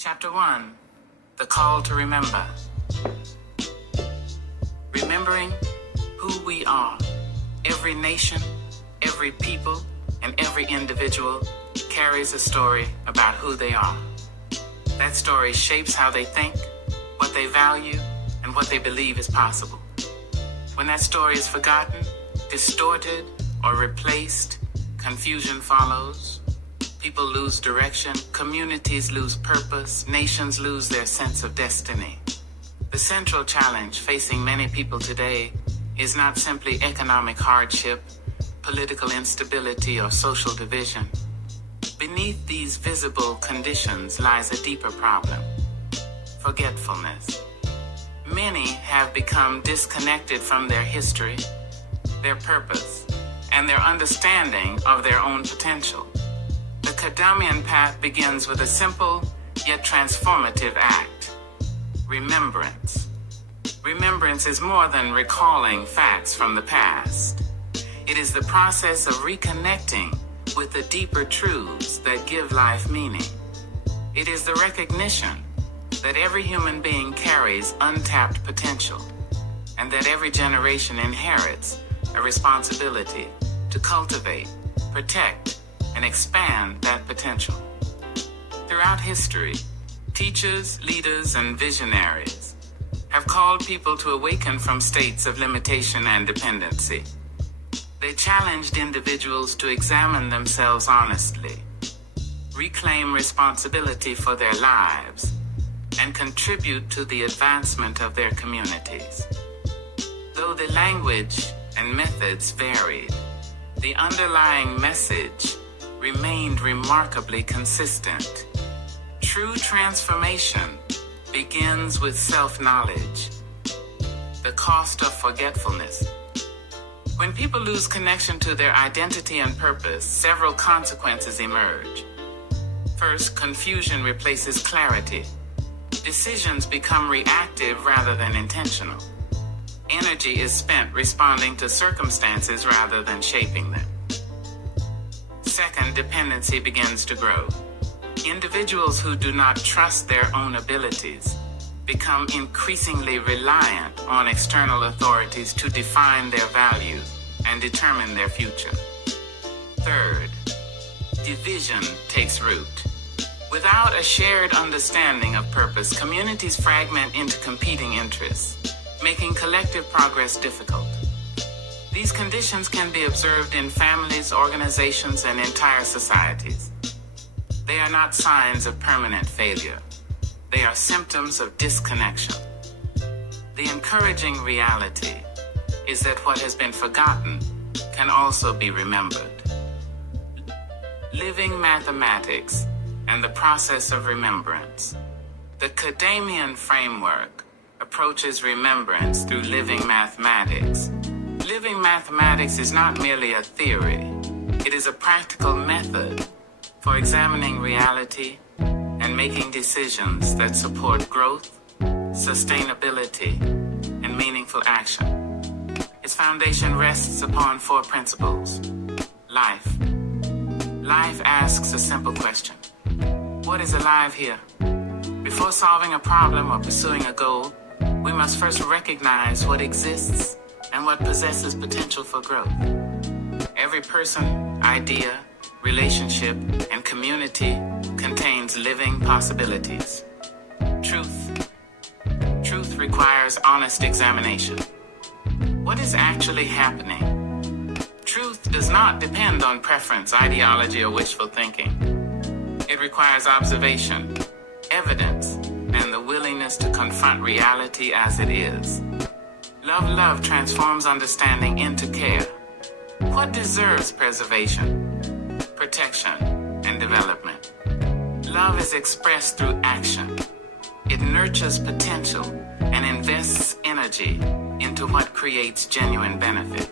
Chapter 1, The Call to Remember. Remembering who we are. Every nation, every people, and every individual carries a story about who they are. That story shapes how they think, what they value, and what they believe is possible. When that story is forgotten, distorted, or replaced, confusion follows. People lose direction, communities lose purpose, nations lose their sense of destiny. The central challenge facing many people today is not simply economic hardship, political instability, or social division. Beneath these visible conditions lies a deeper problem: forgetfulness. Many have become disconnected from their history, their purpose, and their understanding of their own potential. The Kadamian path begins with a simple yet transformative act: remembrance. Remembrance is more than recalling facts from the past. It is the process of reconnecting with the deeper truths that give life meaning. It is the recognition that every human being carries untapped potential, and that every generation inherits a responsibility to cultivate, protect, and expand that potential. Throughout history, teachers, leaders, and visionaries have called people to awaken from states of limitation and dependency. They challenged individuals to examine themselves honestly, reclaim responsibility for their lives, and contribute to the advancement of their communities. Though the language and methods varied, the underlying message remained remarkably consistent. True transformation begins with self-knowledge. The cost of forgetfulness. When people lose connection to their identity and purpose, several consequences emerge. First, confusion replaces clarity. Decisions become reactive rather than intentional. Energy is spent responding to circumstances rather than shaping them. Second, dependency begins to grow. Individuals who do not trust their own abilities become increasingly reliant on external authorities to define their value and determine their future. Third, division takes root. Without a shared understanding of purpose, communities fragment into competing interests, making collective progress difficult. These conditions can be observed in families, organizations, and entire societies. They are not signs of permanent failure. They are symptoms of disconnection. The encouraging reality is that what has been forgotten can also be remembered. Living mathematics and the process of remembrance. The Kadamian framework approaches remembrance through living mathematics. Living mathematics is not merely a theory. It is a practical method for examining reality and making decisions that support growth, sustainability, and meaningful action. Its foundation rests upon 4 principles. Life. Life asks a simple question: what is alive here? Before solving a problem or pursuing a goal, we must first recognize what exists and what possesses potential for growth. Every person, idea, relationship, and community contains living possibilities. Truth. Truth requires honest examination. What is actually happening? Truth does not depend on preference, ideology, or wishful thinking. It requires observation, evidence, and the willingness to confront reality as it is. Love transforms understanding into care. What deserves preservation, protection, and development? Love is expressed through action. It nurtures potential and invests energy into what creates genuine benefit.